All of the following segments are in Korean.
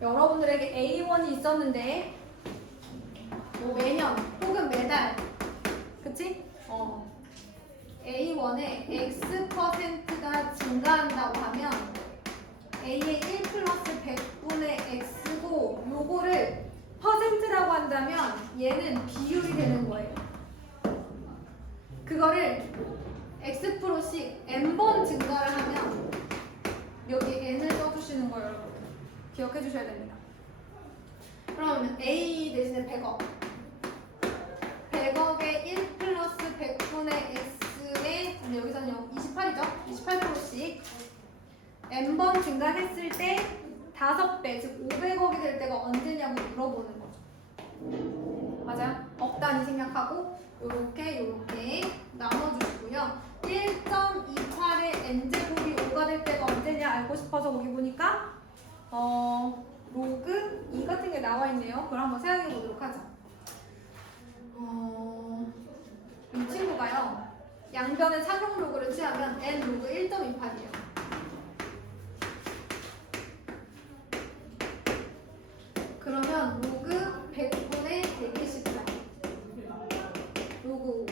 여러분들에게 A1이 있었는데 뭐 매년 혹은 매달 그치? A1에 X%가 증가한다고 하면 A의 1 플러스 100분의 X고 요거를 퍼센트라고 한다면 얘는 비율이 되는 거예요. 그거를 X%씩 N번 증가를 하면 여기 N을 써주시는 거예요, 여러분. 기억해 주셔야 됩니다. 그럼 A 대신에 100억. 100억에 1 플러스 100분의 X에 근데 여기서는 28이죠? 28%씩 N번 증가했을 때 5배, 즉 500억이 될 때가 언제냐고 물어보는 거죠. 맞아요? 억 단위 생략하고 요렇게 나눠주시고요. 1.28의 n제곱이 5가 될 때가 언제냐 알고 싶어서 거기 보니까 로그 2 같은 게 나와 있네요. 그걸 한번 사용해 보도록 하죠. 이 친구가요. 양변의 상용 로그를 취하면 n 로그 1.28이에요. 그러면 로그 100분의 120이다. 로그 5.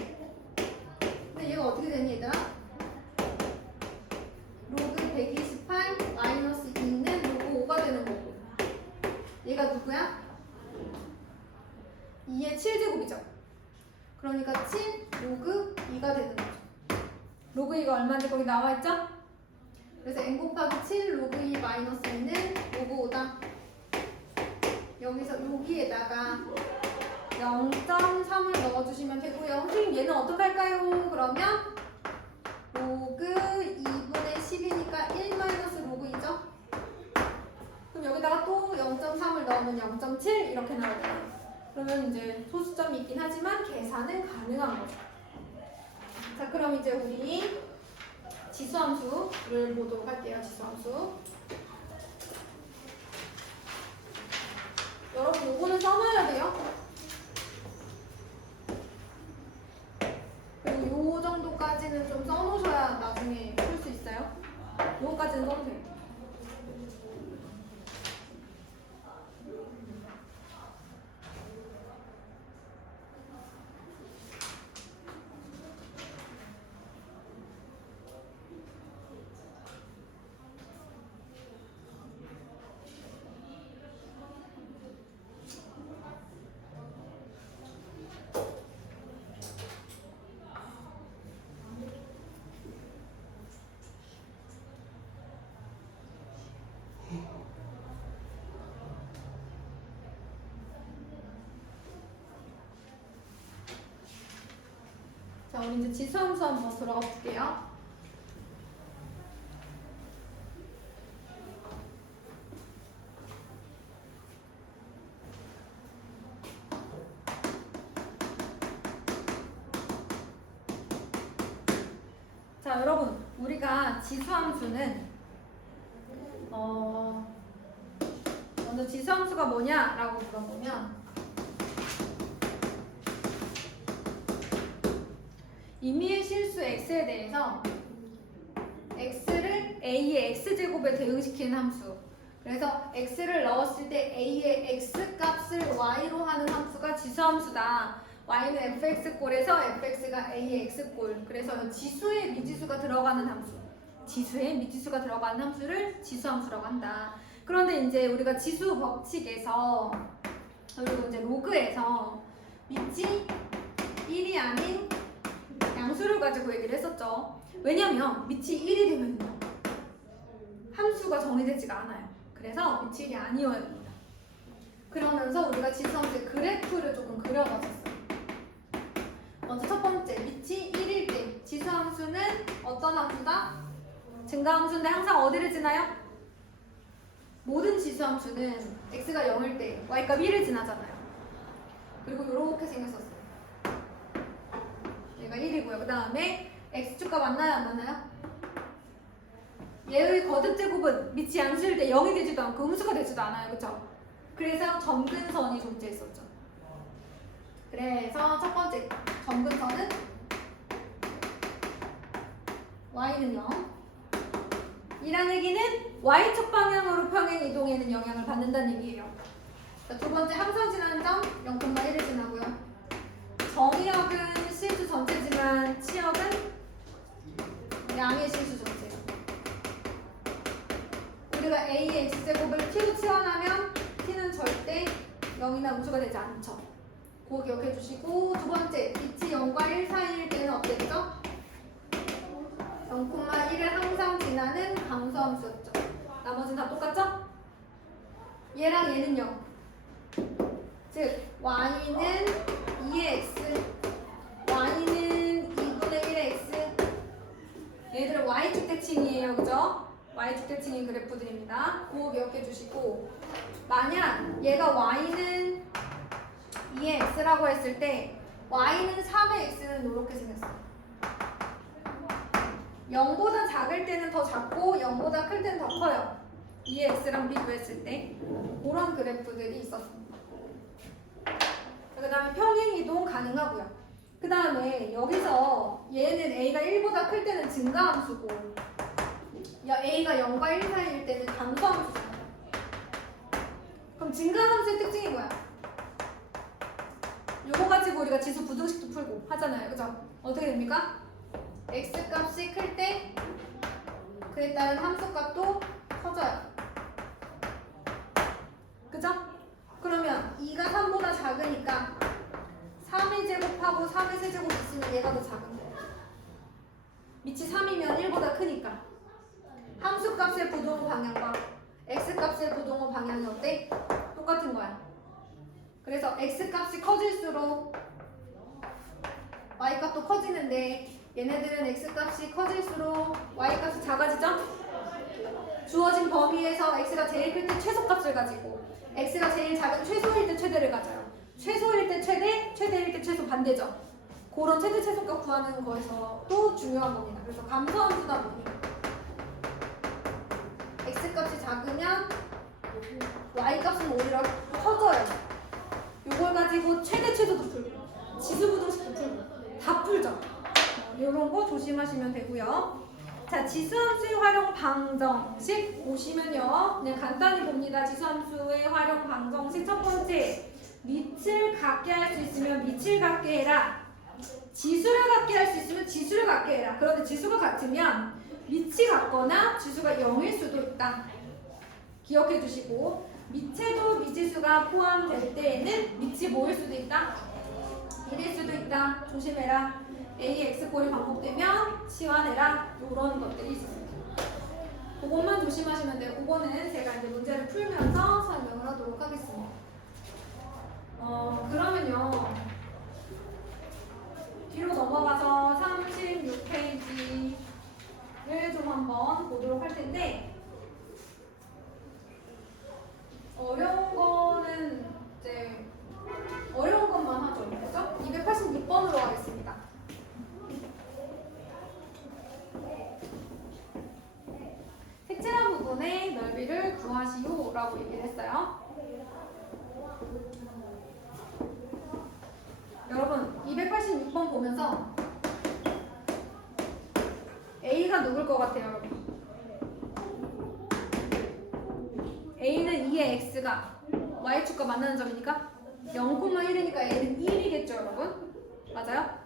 근데 얘가 어떻게 되니 얘들아? 로그 128 마이너스 2는 로그 5가 되는 거고 얘가 누구야? 2의 7제곱이죠. 그러니까 7 로그 2가 되는 거죠. 로그 2가 얼마인지 거기 나와 있죠? 그래서 n 곱하기 7 로그 2 마이너스 2는 로그 5다. 여기서 여기에다가 0.3을 넣어주시면 되고요. 선생님 얘는 어떻게 할까요? 그러면 로그 2분의 10이니까 1 마이너스 로그 2죠? 그럼 여기다가 또 0.3을 넣으면 0.7 이렇게 나오거든요. 그러면 이제 소수점이 있긴 하지만 계산은 가능한 거죠. 자, 그럼 이제 우리 지수함수를 보도록 할게요. 지수함수. 여러분 요거는 써놔야 돼요. 그리고 요 정도까지는 좀 써놓으셔야 나중에 풀 수 있어요. 요거까지는 써도 돼요. 자, 우리 이제 지수함수 한번 들어가 볼게요. 자, 여러분 우리가 지수함수는 먼저 지수함수가 뭐냐라고 물어보면 임의의 실수 x에 대해서 x를 a의 x제곱에 대응시키는 함수. 그래서 x를 넣었을 때 a의 x값을 y로 하는 함수가 지수함수다. y는 fx꼴에서 fx가 a의 x꼴. 그래서 지수에 미지수가 들어가는 함수. 지수에 미지수가 들어가는 함수를 지수함수라고 한다. 그런데 이제 우리가 지수 법칙에서 그리고 이제 로그에서 밑이 1이 아닌 양수를 가지고 얘기를 했었죠. 왜냐면 밑이 1이 되면 함수가 정의되지가 않아요. 그래서 밑이 1이 아니어야 됩니다. 그러면서 우리가 지수함수의 그래프를 조금 그려봤었어요. 먼저 첫 번째, 밑이 1일 때 지수함수는 어떤 함수다? 증가함수인데 항상 어디를 지나요? 모든 지수함수는 x가 0일 때 y값 1을 지나잖아요. 그리고 이렇게 생겼었어요. 얘가 1이고요. 그 다음에 x축과 맞나요? 안 맞나요? 얘의 거듭제곱은 밑이 양수일 때 0이 되지도 않고 음수가 되지도 않아요. 그쵸? 그래서 점근선이 존재했었죠. 그래서 첫 번째 점근선은 y는 0 이란 얘기는 y축 방향으로 평행 이동에는 영향을 받는다는 얘기예요. 자, 두 번째 함선 지나는 점 0,1을 지나고요. 정의역은 실수 전체지만 치역은 양의 실수 전체예요. 우리가 a의 x제곱을 t로 치환하면 t는 절대 0이나 음수가 되지 않죠. 그거 기억해 주시고, 두 번째 빛이 0과 1 사이일 때는 어땠죠? 0,1을 항상 지나는 감소함수였죠. 나머지는 다 똑같죠? 얘랑 얘는요. 즉 y는 2의 x, y는 2분의 1의 x. 얘들은 y축 대칭이에요, 그죠? y축 대칭인 그래프들입니다. 그거 기억해 주시고, 만약 얘가 y는 2의 x라고 했을 때 y는 3의 x는 이렇게 생겼어요. 0보다 작을 때는 더 작고 0보다 클 때는 더 커요. 2의 x랑 비교했을 때 그런 그래프들이 있었습니다. 그 다음에 평행이동 가능하고요. 그 다음에 여기서 얘는 a가 1보다 클 때는 증가함수고 a가 0과 1 사이일 때는 감소함수잖아요. 그럼 증가함수의 특징이 뭐야? 요거 가지고 우리가 지수 부등식도 풀고 하잖아요. 그죠? 어떻게 됩니까? x 값이 클 때 그에 따른 함수 값도 커져요. 그죠? 그러면 2가 3보다 작으니까 3의 제곱하고 3의 세제곱 있으면 얘가 더 작은 거예요. 밑이 3이면 1보다 크니까. 함수 값의 부동호 방향과 x 값의 부동호 방향이 어때? 똑같은 거야. 그래서 x 값이 커질수록 y 값도 커지는데 얘네들은 x 값이 커질수록 y 값이 작아지죠? 주어진 범위에서 x가 제일 클 때 최소값을 가지고 x가 제일 작은 최소일 때 최대를 가져요. 최소일 때 최대, 최대일 때 최소 반대죠. 그런 최대 최소값 구하는 거에서 또 중요한 겁니다. 그래서 감소함수다 보니 x 값이 작으면 y 값은 오히려 커져요. 요걸 가지고 최대 최소도 풀고 지수부등식도 풀고 다 풀죠. 이런 거 조심하시면 되고요. 자, 지수함수의 활용 방정식 보시면요. 그냥 간단히 봅니다. 지수함수의 활용 방정식 첫 번째, 밑을 같게 할 수 있으면 밑을 같게 해라. 지수를 같게 할 수 있으면 지수를 같게 해라. 그런데 지수가 같으면 밑이 같거나 지수가 0일 수도 있다. 기억해 주시고, 밑에도 미지수가 포함될 때에는 밑이 뭐일 수도 있다? 1일 수도 있다. 조심해라. A, X꼴이 반복되면 치환해라. 이런 것들이 있습니다. 그것만 조심하시면 돼요. 그거는 제가 이제 문제를 풀면서 설명을 하도록 하겠습니다. 그러면요. 뒤로 넘어가서 36페이지를 좀 한번 보도록 할 텐데, 어려운 거는 이제 어려운 것만 하죠. 그죠? 286번으로 하겠습니다. 색칠한 부분의 넓이를 구하시오라고 얘기를 했어요. 여러분 286번 보면서 A가 누굴 것 같아요, 여러분? A는 2의 X가 Y축과 만나는 점이니까 0,1이니까 A는 1이겠죠, 여러분? 맞아요?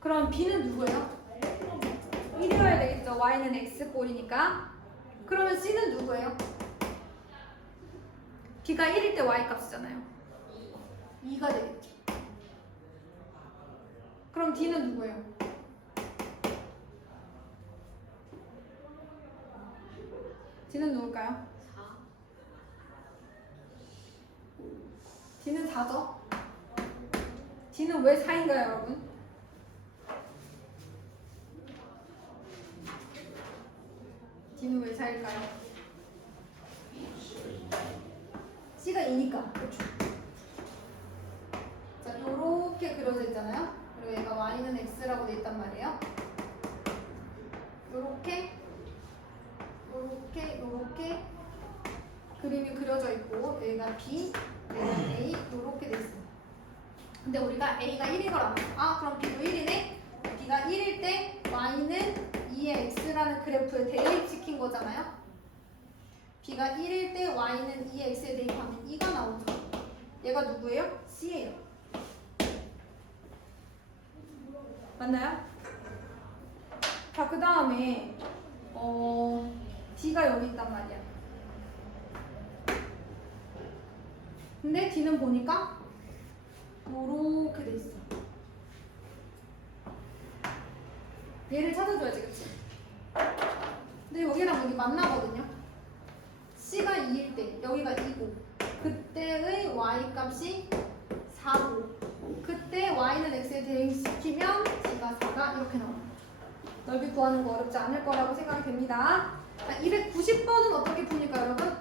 그럼 B는 누구예요? 1이어야 되겠죠. Y는 X꼴이니까. 그러면 C는 누구예요? B가 1일 때 Y 값이잖아요. 2가 되겠죠. 그럼 D는 누구예요? D는 누굴까요? D는 4죠? D는 왜 4인가요, 여러분? D는 왜 4일까요? C가 2니까. 그렇죠. 자, 요렇게 그려져 있잖아요. 그리고 얘가 Y는 X라고 돼 있단 말이에요. 요렇게 그림이 그려져 있고, 얘가 B, 얘가 A, 요렇게 돼 있습니다. 근데 우리가 A가 1인 걸 알았어. 아, 그럼 B도 1이네? B가 1일 때 y는 2의 x라는 그래프에 대입시킨 거잖아요. b가 1일 때 y는 2의 x에 대입하면 2가 나오죠. 얘가 누구예요? c예요. 맞나요? 자, 그 다음에 d가 여기 있단 말이야. 근데 d는 보니까 요렇게 돼 있어. 얘를 찾아줘야지, 그치? 근데 여기랑 여기 만나거든요. c가 2일 때 여기가 2고 그때의 y 값이 4고 그때 y는 x에 대입시키면 d가 4가 이렇게 나옵니다. 넓이 구하는 거 어렵지 않을 거라고 생각이 됩니다. 290번은 어떻게 풉니까, 여러분?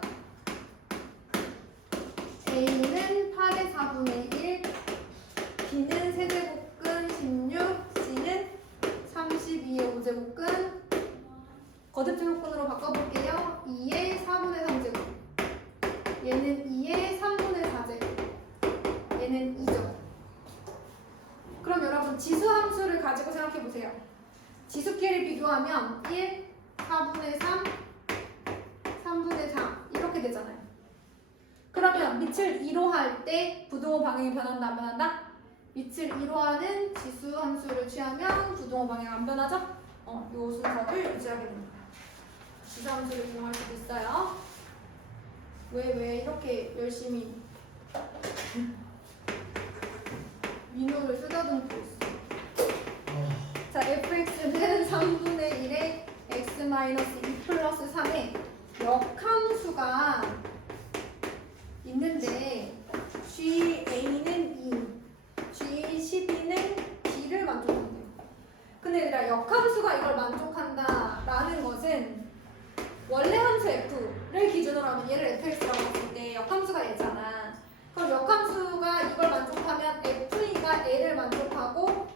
a는 8의 4분의 1, b는 세제곱근 16, c는 32의 5제곱근. 거듭제곱근으로 바꿔볼게요. 2의 4분의 3제곱. 얘는 2의 3분의 4제곱. 얘는 2죠. 그럼 여러분 지수함수를 가지고 생각해보세요. 지수끼리 비교하면 1, 4분의 3, 3분의 4 이렇게 되잖아요. 그러면 밑을 2로 할 때 부동호 방향이 변한다 안 변한다? 밑을 2로 하는 지수함수를 취하면 부동호 방향 안 변하죠? 요 순서를 유지하게 됩니다. 지수함수를 이용할 수도 있어요. 왜 이렇게 열심히 민호를 쓰다듬고 있어? 자, fx는 3분의 1에 x-2 플러스 3의 역함수가 있는데 GA는 2, G12는 B를 만족한대요. 근데 얘들아, 역함수가 이걸 만족한다라는 것은 원래 함수 F를 기준으로 하면 얘를 fx라고 했을 때 역함수가 얘잖아. 그럼 역함수가 이걸 만족하면 FE가 L을 만족하고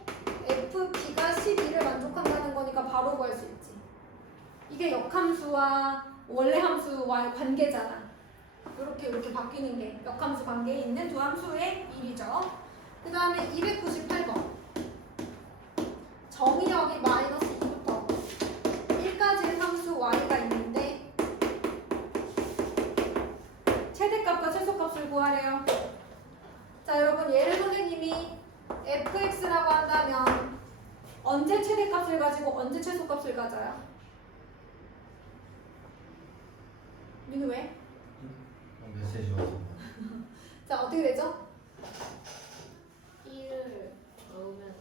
FB가 12를 만족한다는 거니까 바로 구할 수 있지. 이게 역함수와 원래 함수와의 관계잖아. 이렇게 바뀌는 게 역함수 관계에 있는 두 함수의 일이죠. 그 다음에 298번. 정의역이 마이너스 2부터 1까지의 함수 y가 있는데 최대값과 최소값을 구하래요. 자, 여러분 얘를 선생님이 fx라고 한다면 언제 최대값을 가지고 언제 최소값을 가져요? 민우 왜? 메시지 와서. 자, 어떻게 되죠? 1을 넣으면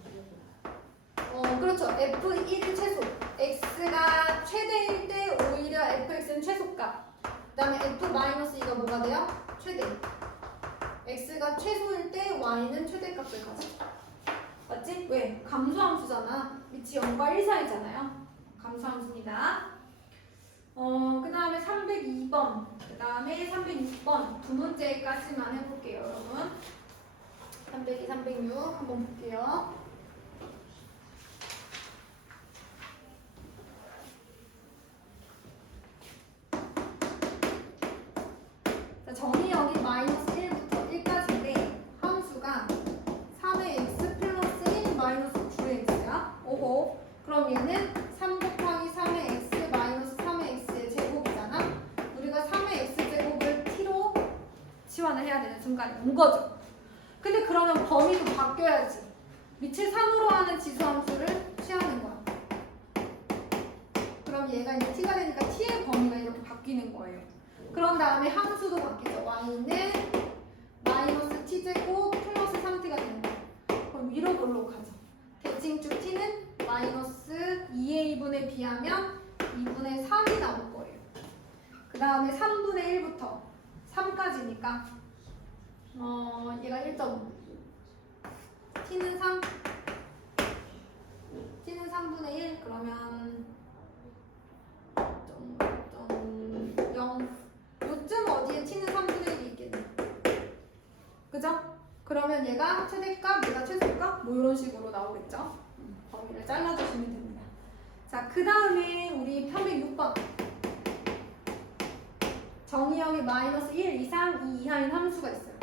그렇죠. f1은 최소. x가 최대일 때 오히려 fx는 최소값. 그 다음에 f-2가 뭐가 돼요? 최대. x가 최소일 때 y는 최대값을 가져. 맞지? 왜? 감소함수잖아. 밑이 0과 1 사이잖아요. 감소함수입니다. 그 다음에 302번, 그 다음에 306번 두 문제까지만 해볼게요, 여러분. 302, 306 한번 볼게요. 자, 정의역이 마이너스 1부터 1까지인데 함수가 3의 x 플러스 1 마이너스 9의 x야. 오호. 그럼 얘는 3 곱하기 3의 x 마이너스 3의 x의 제곱이잖아. 우리가 3의 x제곱을 t로 치환을 해야 되는 순간이 온 거죠. 근데 그러면 범위도 바뀌어야지. 밑을 3으로 하는 지수함수를 취하는 거야. 그럼 얘가 이제 t가 되니까 t의 범위가 이렇게 바뀌는 거예요. 그런 다음에 함수도 바뀌죠. y는 마이너스 t제곱 플러스 3t가 되는 거야. 그럼 위로 놀러 가죠. 대칭축 t는 마이너스 2의 2분의 b하면 2분의 3이 나올 거예요. 그 다음에 3분의 1부터 3까지니까 얘가 1.5. t는 3. t는 3분의 1 그러면 0. 요쯤 어디에 t는 3분의 1이 있겠네. 그죠? 그러면 얘가 최대값, 얘가 최소값 뭐 이런 식으로 나오겠죠? 범위를 잘라주시면 됩니다. 자, 그 다음에 우리 편백 6번. 정의역이 마이너스 1 이상 2 이하인 함수가 있어요.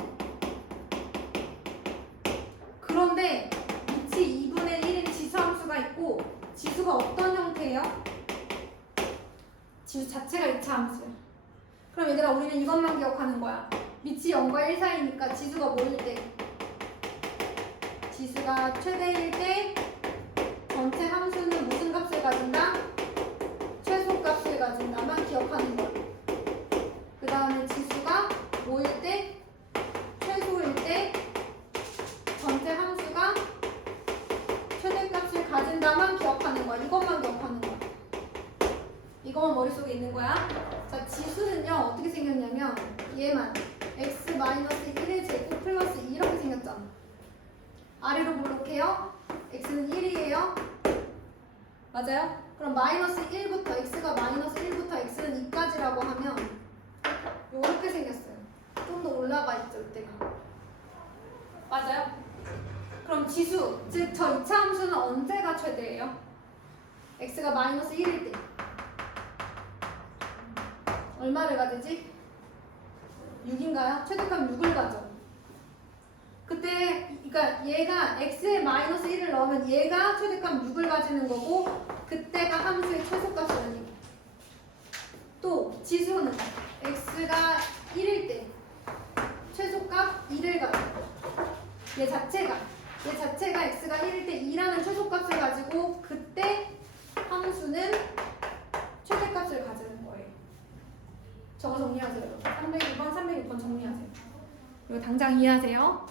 그런데 밑이 2분의 1인 지수함수가 있고 지수가 지수 자체가 이차함수야. 그럼 얘들아 우리는 이것만 기억하는 거야. 밑이 0과 1 사이니까 지수가 뭐일 때? 지수가 최대일 때 전체 함수는 무슨 값을 가진다? 최소값을 가진다만 기억하는 거야. 그 다음에 지수가 뭐일 때? 최소일 때 전체 함수가 최대값을 가진다만 기억하는 거야. 이것만 기억하는 거야. 이것만 머릿속에 있는 거야. 자, 지수는요 어떻게 생겼냐면 얘만 x-1의 제곱 플러스 2 이렇게 생겼잖아. 아래로 볼록해요. x는 1이에요. 맞아요? 그럼 마이너스 1부터 x가 마이너스 1부터 x는 2까지라고 하면 요렇게 생겼어요. 좀 더 올라가 있죠 이때가. 맞아요? 그럼 지수, 즉 저 2차 함수는 언제가 최대예요? x가 마이너스 1일 때 얼마를 가지지? 6인가요? 최대값 6을 가져. 그때 그러니까 얘가 x에 마이너스 1을 넣으면 얘가 최대값 6을 가지는 거고 그때가 함수의 최소값이라는 얘기. 또 지수는 x가 1일 때 최소값 2를 가져. 얘 자체가 x가 1일 때 2라는 최소값을 가지고 그때 함수는 최대값을 가지는 거예요. 저거 정리하세요. 302번, 306번 정리하세요. 이거 당장 이해하세요.